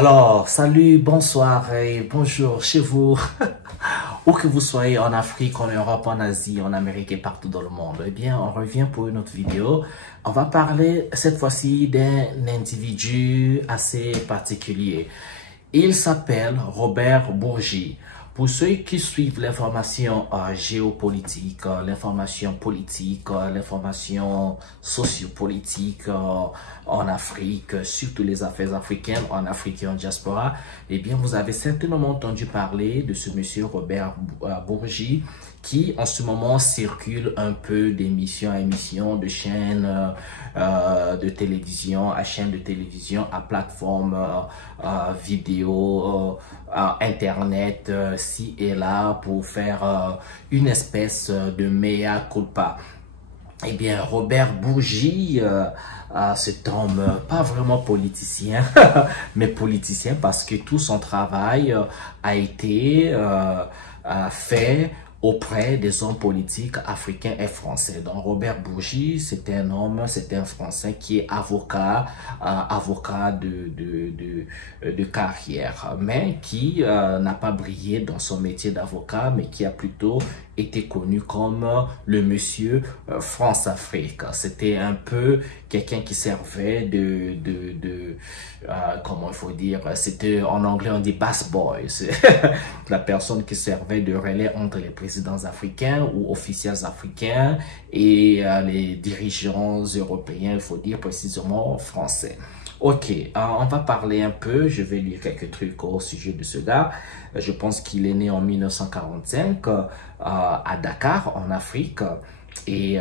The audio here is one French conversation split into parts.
Alors, salut, bonsoir et bonjour chez vous, où que vous soyez en Afrique, en Europe, en Asie, en Amérique et partout dans le monde. Eh bien, on revient pour une autre vidéo. On va parler cette fois-ci d'un individu assez particulier. Il s'appelle Robert Bourgi. Pour ceux qui suivent l'information géopolitique, l'information politique, l'information sociopolitique en Afrique, surtout les affaires africaines en Afrique et en diaspora, eh bien, vous avez certainement entendu parler de ce monsieur Robert Bourgi qui en ce moment circule un peu d'émission à émission, de chaîne de télévision à chaîne de télévision, à plateforme vidéo, internet, ci et là, pour faire une espèce de mea culpa. Eh bien, Robert Bourgi, cet homme, pas vraiment politicien, mais politicien parce que tout son travail a été fait auprès des hommes politiques africains et français. Donc Robert Bourgi, c'est un homme, c'est un Français qui est avocat, avocat de carrière, mais qui n'a pas brillé dans son métier d'avocat, mais qui a plutôt été connu comme le monsieur France-Afrique. C'était un peu quelqu'un qui servait comment il faut dire, c'était en anglais on dit bass boy, c'est la personne qui servait de relais entre les présidents africains ou officiels africains et les dirigeants européens, il faut dire précisément français. Ok, on va parler un peu, je vais lire quelques trucs au sujet de ce gars. Je pense qu'il est né en 1945 à Dakar, en Afrique, et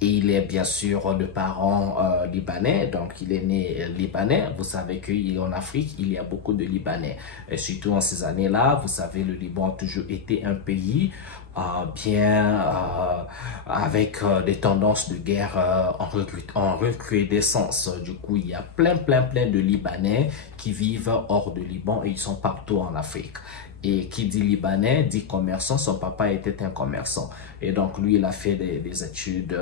il est bien sûr de parents libanais, donc il est né libanais. Vous savez qu'en Afrique, il y a beaucoup de Libanais. Et surtout en ces années-là, vous savez, le Liban a toujours été un pays avec des tendances de guerre en recrudescence. Du coup, il y a plein de Libanais qui vivent hors de Liban et ils sont partout en Afrique. Et qui dit Libanais, dit commerçant, son papa était un commerçant. Et donc, lui, il a fait des études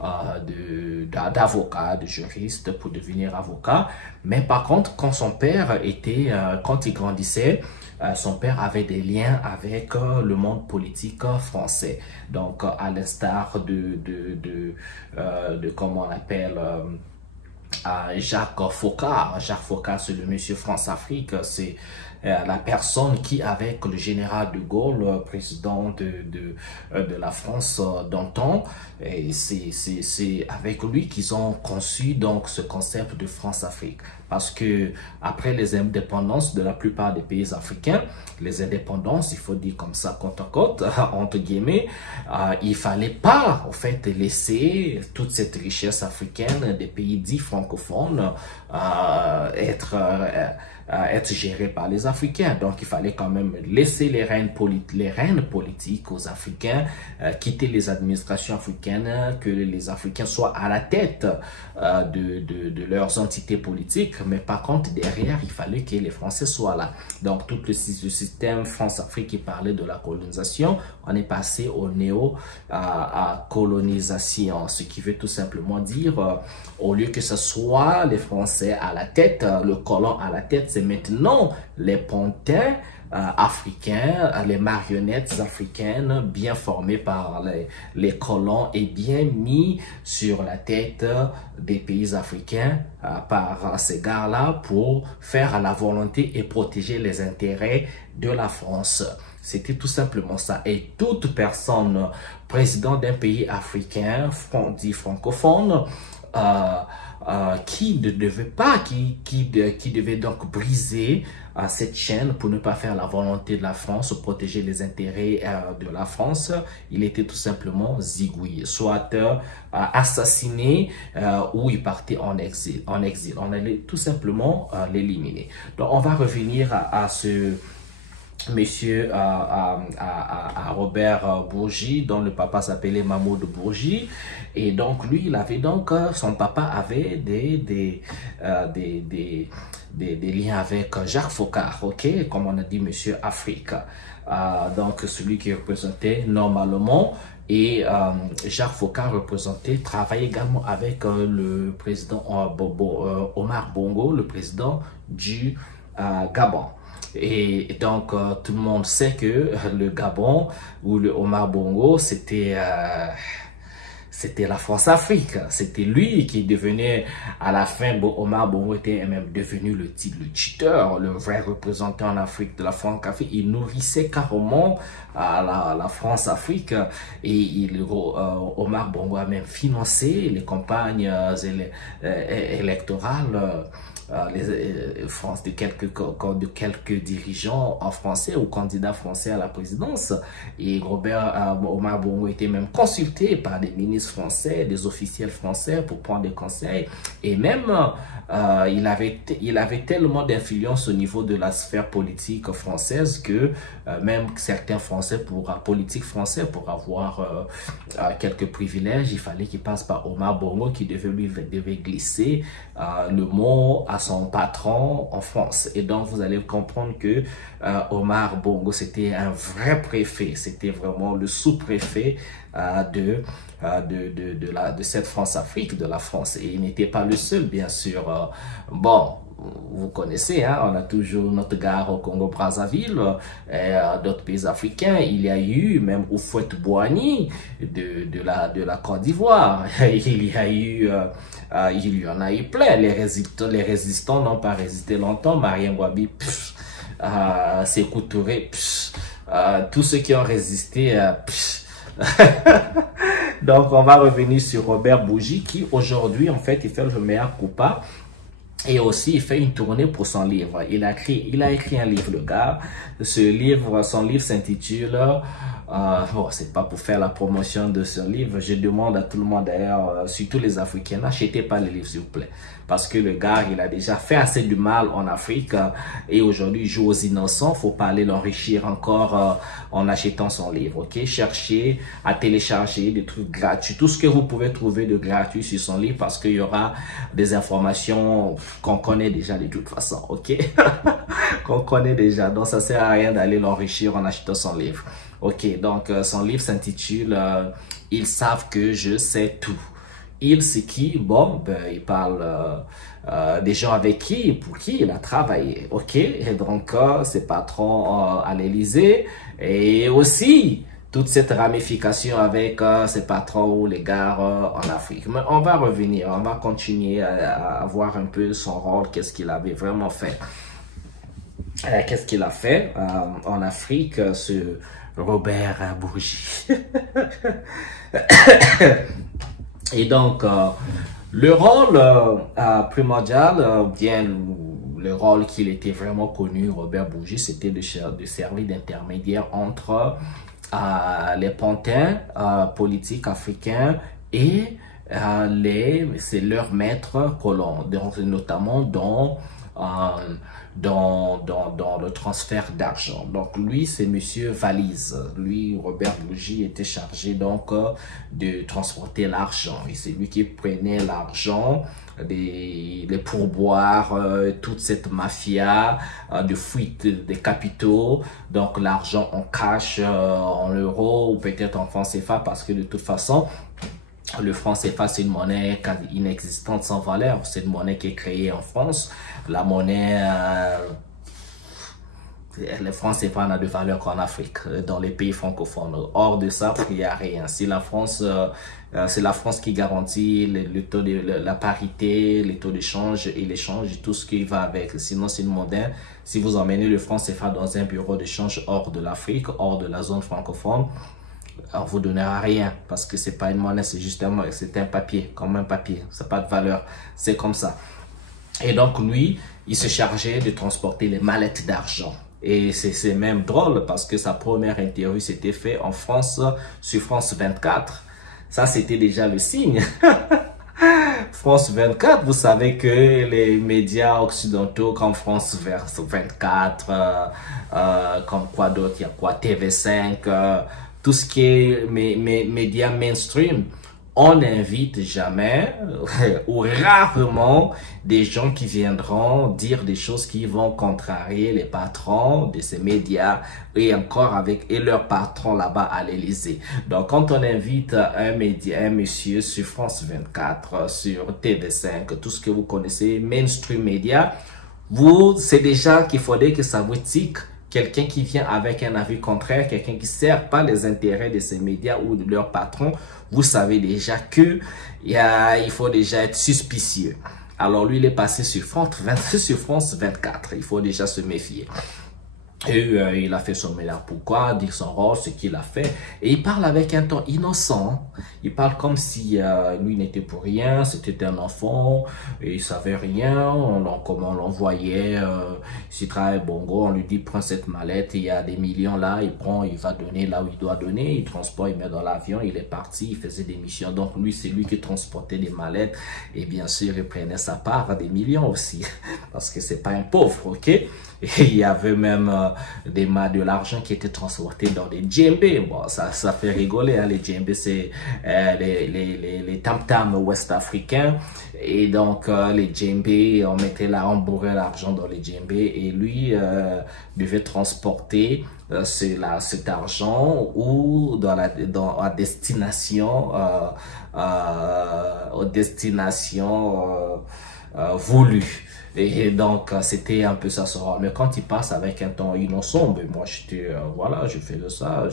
d'avocat, de juriste pour devenir avocat. Mais par contre, quand son père quand il grandissait, son père avait des liens avec le monde politique français. Donc, à l'instar comment on appelle... Jacques Foccart. Jacques Foccart, c'est le monsieur France-Afrique, c'est la personne qui, avec le général de Gaulle, président de la France d'antan, et c'est avec lui qu'ils ont conçu donc ce concept de France-Afrique. Parce que après les indépendances de la plupart des pays africains, les indépendances, il faut dire comme ça, côte à côte, entre guillemets, il fallait pas, en fait, laisser toute cette richesse africaine des pays dits francophones être gérée par les Africains. Donc, il fallait quand même laisser les rênes politiques aux Africains, quitter les administrations africaines, que les Africains soient à la tête de leurs entités politiques. Mais par contre, derrière, il fallait que les Français soient là. Donc, tout le système France-Afrique qui parlait de la colonisation, on est passé au néo-colonisation, ce qui veut tout simplement dire, au lieu que ce soit les Français à la tête, le colon à la tête, c'est maintenant les pantins africains, les marionnettes africaines bien formées par les colons et bien mis sur la tête des pays africains par ces gars-là pour faire la volonté et protéger les intérêts de la France. C'était tout simplement ça. Et toute personne président d'un pays africain, dit francophone, qui ne devait pas, qui devait donc briser cette chaîne pour ne pas faire la volonté de la France, protéger les intérêts de la France, il était tout simplement zigouillé, soit assassiné ou il partait en exil. On allait tout simplement l'éliminer. Donc on va revenir à ce monsieur Robert Bourgi, dont le papa s'appelait Mahmoud Bourgi, et donc lui il avait donc son papa avait des liens avec Jacques Foccart, ok, comme on a dit monsieur Afrique. donc celui qui représentait normalement, et Jacques Foccart représentait, travaillait également avec le président Omar Bongo, le président du Gabon. Et donc, tout le monde sait que le Gabon ou le Omar Bongo, c'était la France-Afrique. C'était lui qui devenait, à la fin, Omar Bongo était même devenu le tuteur, le vrai représentant en Afrique de la France-Afrique. Il nourrissait carrément la France-Afrique, et Omar Bongo a même financé les campagnes électorales de quelques dirigeants en français ou candidats français à la présidence. Et Omar Bongo était même consulté par des ministres français, des officiels français pour prendre des conseils. Et même, il avait tellement d'influence au niveau de la sphère politique française que même certains politiques français, pour avoir quelques privilèges, il fallait qu'il passe par Omar Bongo, qui devait glisser le mot à son patron en France. Et donc, vous allez comprendre que Omar Bongo, c'était un vrai préfet. C'était vraiment le sous-préfet de cette France-Afrique, de la France. Et il n'était pas le seul, bien sûr. Bon, vous connaissez, hein, on a toujours notre gare au Congo-Brazzaville, d'autres pays africains. Il y a eu même Houphouët-Boigny de la Côte d'Ivoire. Il y en a eu plein. Les résistants n'ont pas résisté longtemps. Marien Ngouabi, Sékou Touré, tous ceux qui ont résisté, Donc, on va revenir sur Robert Bourgi, qui aujourd'hui, en fait, il fait le meilleur coupa. Et aussi, il fait une tournée pour son livre. Il a écrit un livre, le gars. Son livre s'intitule, bon, c'est pas pour faire la promotion de ce livre. Je demande à tout le monde, d'ailleurs, surtout les Africains, n'achetez pas le livre, s'il vous plaît. Parce que le gars, il a déjà fait assez de mal en Afrique. Et aujourd'hui, il joue aux innocents. Faut pas aller l'enrichir encore en achetant son livre, ok? Cherchez à télécharger des trucs gratuits. Tout ce que vous pouvez trouver de gratuit sur son livre, parce qu'il y aura des informations qu'on connaît déjà de toute façon, ok? Qu'on connaît déjà. Donc, ça sert à rien d'aller l'enrichir en achetant son livre. Ok, donc son livre s'intitule « Ils savent que je sais tout ». Il, c'est qui? Bon, ben, il parle des gens avec pour qui il a travaillé, ok? Et donc, ses patrons à l'Élysée, et aussi toute cette ramification avec ses patrons ou les gares en Afrique. Mais on va revenir, on va continuer à voir un peu son rôle, qu'est-ce qu'il avait vraiment fait. Qu'est-ce qu'il a fait en Afrique, ce Robert Bourgi. Et donc, le rôle primordial, bien le rôle qu'il était vraiment connu, Robert Bourgi, c'était de servir d'intermédiaire entre les pantins politiques africains et leurs maîtres colons, donc, notamment dans le transfert d'argent. Donc lui, c'est monsieur Valise. Lui, Robert Bourgi, était chargé donc de transporter l'argent. Et c'est lui qui prenait l'argent, les pourboires, toute cette mafia de fuite des capitaux. Donc l'argent en cash, en euros ou peut-être en francs CFA, parce que de toute façon, le franc CFA, c'est une monnaie inexistante, sans valeur. C'est une monnaie qui est créée en France. La monnaie, le franc CFA n'a de valeur qu'en Afrique, dans les pays francophones. Hors de ça, il n'y a rien. C'est la France qui garantit le taux la parité, les taux d'échange et l'échange, tout ce qui va avec. Sinon, c'est une monnaie. Si vous emmenez le franc CFA dans un bureau d'échange hors de l'Afrique, hors de la zone francophone, on vous donnera rien, parce que c'est pas une monnaie, c'est un papier, comme un papier, ça n'a pas de valeur, c'est comme ça. Et donc lui, il se chargeait de transporter les mallettes d'argent. Et c'est même drôle, parce que sa première interview s'était fait en France, sur France 24. Ça, c'était déjà le signe. France 24, vous savez que les médias occidentaux comme France 24, comme quoi d'autre, il y a quoi, TV5, tout ce qui est médias mainstream on n'invite jamais ou rarement des gens qui viendront dire des choses qui vont contrarier les patrons de ces médias et encore avec leurs patrons là-bas à l'Élysée. Donc, quand on invite un média, un monsieur sur France 24, sur TV5, tout ce que vous connaissez, mainstream média, c'est déjà qu'il faudrait que ça vous tique. Quelqu'un qui vient avec un avis contraire, quelqu'un qui ne sert pas les intérêts de ces médias ou de leurs patrons, vous savez déjà que il faut déjà être suspicieux. Alors lui, il est passé sur France 24. Il faut déjà se méfier. Et il a fait son ménage. Pourquoi? Dire son rôle, ce qu'il a fait. Et il parle avec un ton innocent. Il parle comme si lui n'était pour rien, c'était un enfant, et il savait rien. Comment on l'envoyait, s'il travaille bongo, on lui dit prends cette mallette, il y a des millions là, il prend, il va donner là où il doit donner, il transporte, il met dans l'avion, il est parti, il faisait des missions. Donc lui, c'est lui qui transportait des mallettes, et bien sûr, il prenait sa part des millions aussi, parce que c'est pas un pauvre, ok? Et il y avait même de l'argent qui était transporté dans des djembés. Bon, ça fait rigoler, hein, les djembés, c'est les tam-tams ouest-africains. Et donc, les djembés, on mettait là, on bourrait l'argent dans les djembés. Et lui devait transporter cet argent ou à destination, aux destinations voulues. Et donc, c'était un peu ça. Mais quand il passe avec un ton innocent, ben moi, j'étais, voilà, je faisais ça,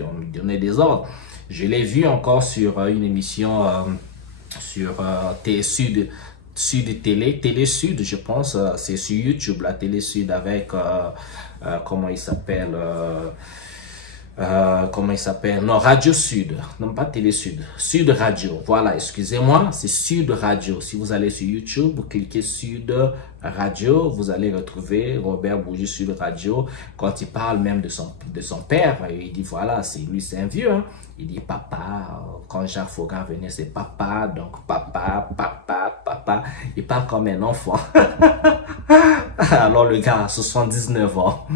on me donnait des ordres. Je l'ai vu encore sur une émission sur Sud Télé Sud, je pense, c'est sur YouTube, la Télé Sud avec, comment il s'appelle, non, Radio Sud, non pas Télé Sud, Sud Radio, voilà, excusez-moi, c'est Sud Radio. Si vous allez sur YouTube, vous cliquez Sud Radio, vous allez retrouver Robert Bourgi Sud Radio. Quand il parle même de son père, il dit voilà, c'est un vieux, hein. Il dit papa, quand Jacques Faugan venait, c'est papa, donc papa. Il parle comme un enfant. Alors le gars a 79 ans.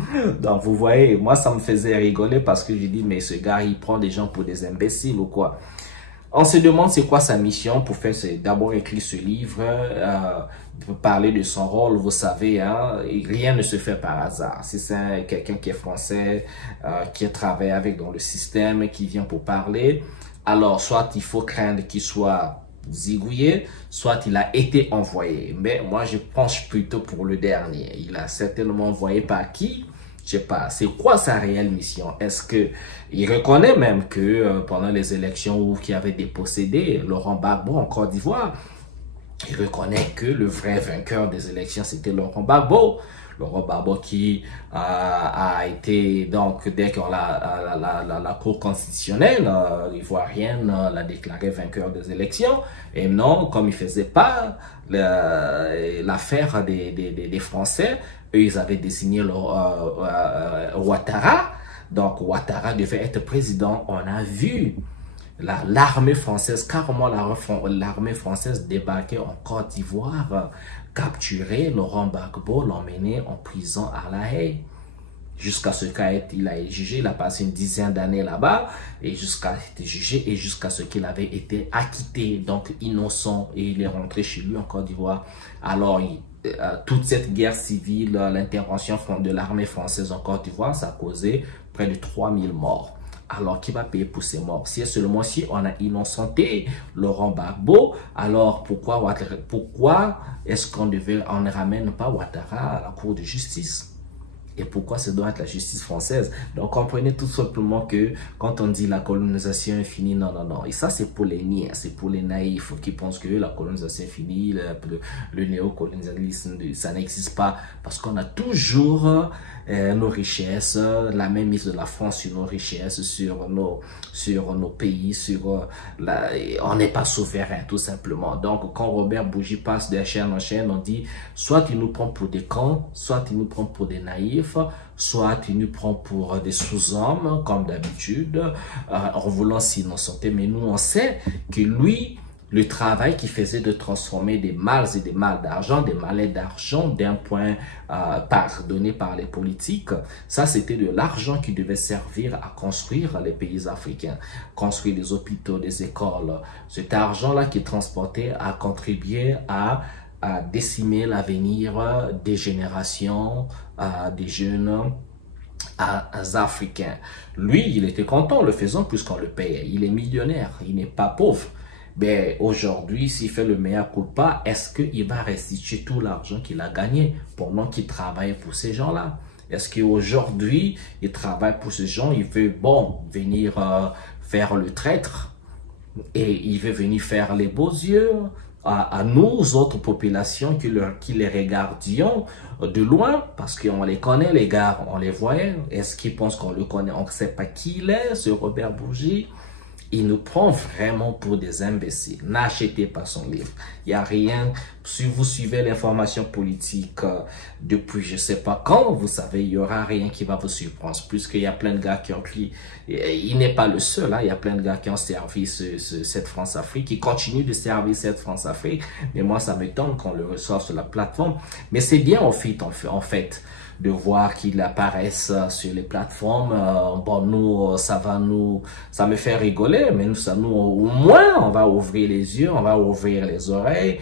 Donc vous voyez, moi ça me faisait rigoler parce que je dis mais ce gars il prend des gens pour des imbéciles ou quoi. On se demande c'est quoi sa mission pour faire, c'est d'abord écrire ce livre, pour parler de son rôle, vous savez, hein, rien ne se fait par hasard. Si c'est quelqu'un qui est français, qui a travaillé avec dans le système, qui vient pour parler, alors soit il faut craindre qu'il soit zigouillé, soit il a été envoyé. Mais moi je penche plutôt pour le dernier. Il a certainement envoyé par qui? Je sais pas, c'est quoi sa réelle mission? Est-ce que il reconnaît même que pendant les élections où qui avait dépossédé Laurent Gbagbo en Côte d'Ivoire, il reconnaît que le vrai vainqueur des élections c'était Laurent Gbagbo. Laurent Gbagbo qui a été, donc dès que la Cour constitutionnelle ivoirienne l'a déclaré vainqueur des élections, et non, comme il faisait pas l'affaire des Français, eux ils avaient désigné Ouattara, donc Ouattara devait être président. On a vu l'armée française, carrément l'armée française débarquer en Côte d'Ivoire, capturer Laurent Gbagbo, l'emmener en prison à La Haye. Jusqu'à ce qu'il a été jugé, il a passé une dizaine d'années là-bas, et jusqu'à être jugé, et jusqu'à ce qu'il avait été acquitté, donc innocent, et il est rentré chez lui en Côte d'Ivoire. Alors, toute cette guerre civile, l'intervention de l'armée française en Côte d'Ivoire, ça a causé près de 3000 morts. Alors, qui va payer pour ces morts? Si seulement si on a innocenté Laurent Gbagbo, alors pourquoi est-ce qu'on ne ramène pas Ouattara à la Cour de justice? Et pourquoi ça doit être la justice française? Donc, comprenez tout simplement que quand on dit la colonisation est finie, non. Et ça, c'est pour les niais, c'est pour les naïfs qui pensent que la colonisation est finie, le néocolonialisme, ça n'existe pas. Parce qu'on a toujours nos richesses, la même mise de la France sur nos richesses, sur nos pays, on n'est pas souverain, tout simplement. Donc, quand Robert Bourgi passe de chaîne en chaîne, on dit, soit il nous prend pour des cons, soit il nous prend pour des naïfs, soit il nous prend pour des sous-hommes, comme d'habitude, en voulant s'innocenter. Mais nous, on sait que lui, le travail qui faisait de transformer des malles et des malles d'argent, des mallets d'argent d'un point donné par les politiques, ça c'était de l'argent qui devait servir à construire les pays africains, construire des hôpitaux, des écoles. Cet argent-là qui est transporté a contribué à décimer l'avenir des générations, des jeunes africains. Lui, il était content en le faisant puisqu'on le payait. Il est millionnaire, il n'est pas pauvre. Ben, aujourd'hui, s'il fait le meilleur culpa, est-ce qu'il va restituer tout l'argent qu'il a gagné pendant qu'il travaille pour ces gens-là? Est-ce qu'aujourd'hui, il travaille pour ces gens, il veut, bon, venir faire le traître et il veut venir faire les beaux yeux à nous autres populations qui les regardions de loin parce qu'on les connaît, les gars, on les voyait. Est-ce qu'ils pensent qu'on le connaît? On ne sait pas qui il est, ce Robert Bourgi. Il nous prend vraiment pour des imbéciles. N'achetez pas son livre. Il n'y a rien. Si vous suivez l'information politique depuis je ne sais pas quand, vous savez, il n'y aura rien qui va vous surprendre. Puisqu'il y a plein de gars qui ont pris. Il n'est pas le seul. Hein, il y a plein de gars qui ont servi cette France-Afrique, qui continuent de servir cette France-Afrique. Mais moi, ça m'étonne qu'on le reçoive sur la plateforme. Mais c'est bien en fait de voir qu'il apparaisse sur les plateformes. Bon, nous, ça me fait rigoler, mais nous, au moins, on va ouvrir les yeux, on va ouvrir les oreilles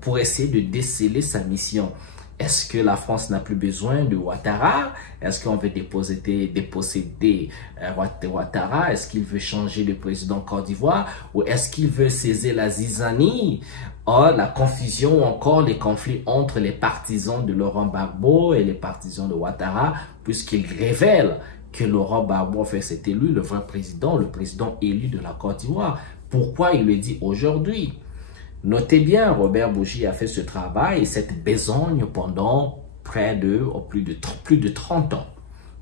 pour essayer de déceler sa mission. Est-ce que la France n'a plus besoin de Ouattara? Est-ce qu'on veut déposséder Ouattara? Est-ce qu'il veut changer de président Côte d'Ivoire? Ou est-ce qu'il veut saisir la zizanie? La confusion ou encore les conflits entre les partisans de Laurent Gbagbo et les partisans de Ouattara, puisqu'il révèle que Laurent Gbagbo, en fait, c'est élu le vrai président, le président élu de la Côte d'Ivoire. Pourquoi il le dit aujourd'hui? Notez bien, Robert Bourgi a fait ce travail, cette besogne pendant plus de 30 ans.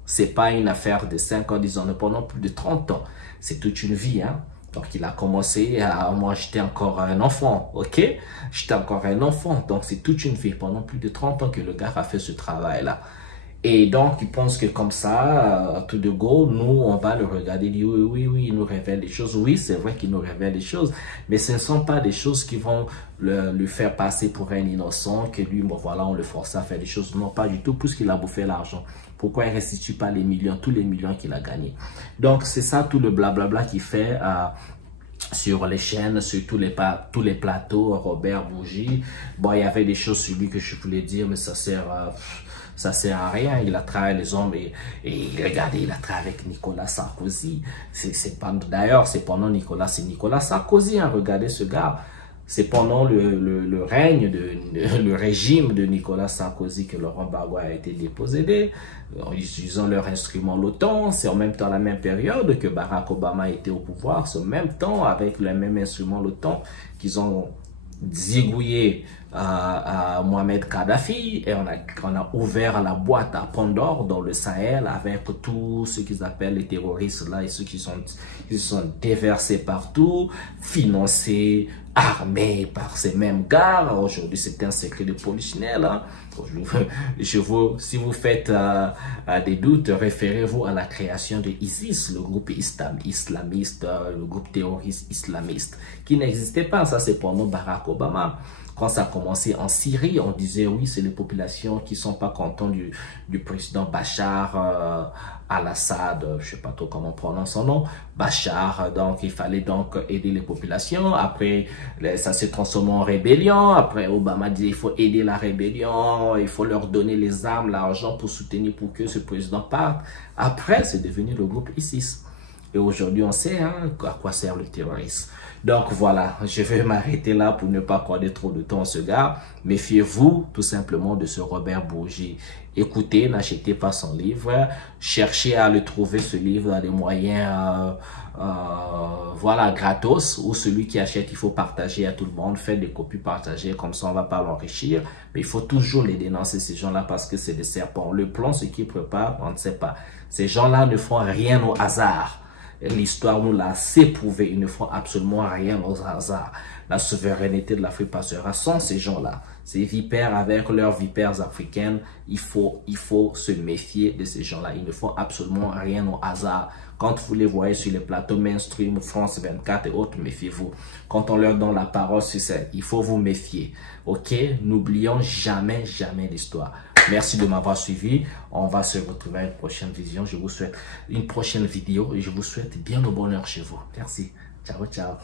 C'est pas une affaire de 5 ans, 10 ans, mais pendant plus de 30 ans. C'est toute une vie, hein. Donc, il a commencé moi, j'étais encore un enfant, ok? J'étais encore un enfant. Donc, c'est toute une vie. Pendant plus de 30 ans que le gars a fait ce travail-là. Et donc, il pense que comme ça, tout de go, nous, on va le regarder, dire oui, il nous révèle des choses. Oui, c'est vrai qu'il nous révèle des choses, mais ce ne sont pas des choses qui vont le faire passer pour un innocent, que lui, bon, voilà, on le force à faire des choses. Non, pas du tout, puisqu'il a bouffé l'argent. Pourquoi il ne restitue pas les millions, tous les millions qu'il a gagnés? Donc, c'est ça tout le blablabla qu'il fait sur les chaînes, sur tous les plateaux, Robert Bourgi. Bon, il y avait des choses sur lui que je voulais dire, mais ça sert à rien. Il a travaillé les hommes et regardez, il a travaillé avec Nicolas Sarkozy. D'ailleurs, c'est pendant c'est Nicolas Sarkozy, hein, regardez ce gars. C'est pendant le régime de Nicolas Sarkozy que Laurent Gbagbo a été dépossédé en utilisant leur instrument l'OTAN. C'est en même temps la même période que Barack Obama était au pouvoir. C'est en même temps avec le même instrument l'OTAN qu'ils ont zigouillé à Mohamed Kadhafi et on a ouvert la boîte à Pandore dans le Sahel avec tous ceux qu'ils appellent les terroristes là et ceux qui sont déversés partout, financés, armés par ces mêmes gars. Aujourd'hui, c'est un secret de polichinelle. Hein. Si vous faites des doutes, référez-vous à la création de ISIS, le groupe islamiste, le groupe terroriste islamiste, qui n'existait pas. Ça, c'est pendant Barack Obama. Quand ça a commencé en Syrie, on disait oui, c'est les populations qui sont pas contentes du président Bachar al-Assad, je sais pas trop comment on prononce son nom, Bachar, donc il fallait donc aider les populations. Après, ça s'est transformé en rébellion. Après, Obama disait il faut aider la rébellion, il faut leur donner les armes, l'argent pour soutenir, pour que ce président parte. Après, c'est devenu le groupe ISIS. Et aujourd'hui, on sait hein, à quoi sert le terrorisme. Donc voilà, je vais m'arrêter là pour ne pas accorder trop de temps à ce gars. Méfiez-vous tout simplement de ce Robert Bourgi. Écoutez, n'achetez pas son livre. Cherchez à le trouver, ce livre, à des moyens voilà, gratos. Ou celui qui achète, il faut partager à tout le monde. Faites des copies partagées, comme ça on va pas l'enrichir. Mais il faut toujours les dénoncer, ces gens-là, parce que c'est des serpents. Le plan, ce qu'ils préparent, on ne sait pas. Ces gens-là ne font rien au hasard. L'histoire nous l'a assez prouvé. Ils ne font absolument rien au hasard. La souveraineté de l'Afrique passera sans ces gens-là. Ces vipères avec leurs vipères africaines, il faut se méfier de ces gens-là. Ils ne font absolument rien au hasard. Quand vous les voyez sur les plateaux mainstream, France 24 et autres, méfiez-vous. Quand on leur donne la parole sur ça, il faut vous méfier. Ok? N'oublions jamais, jamais l'histoire. Merci de m'avoir suivi. On va se retrouver à une prochaine vision. Je vous souhaite une prochaine vidéo et je vous souhaite bien au bonheur chez vous. Merci. Ciao, ciao.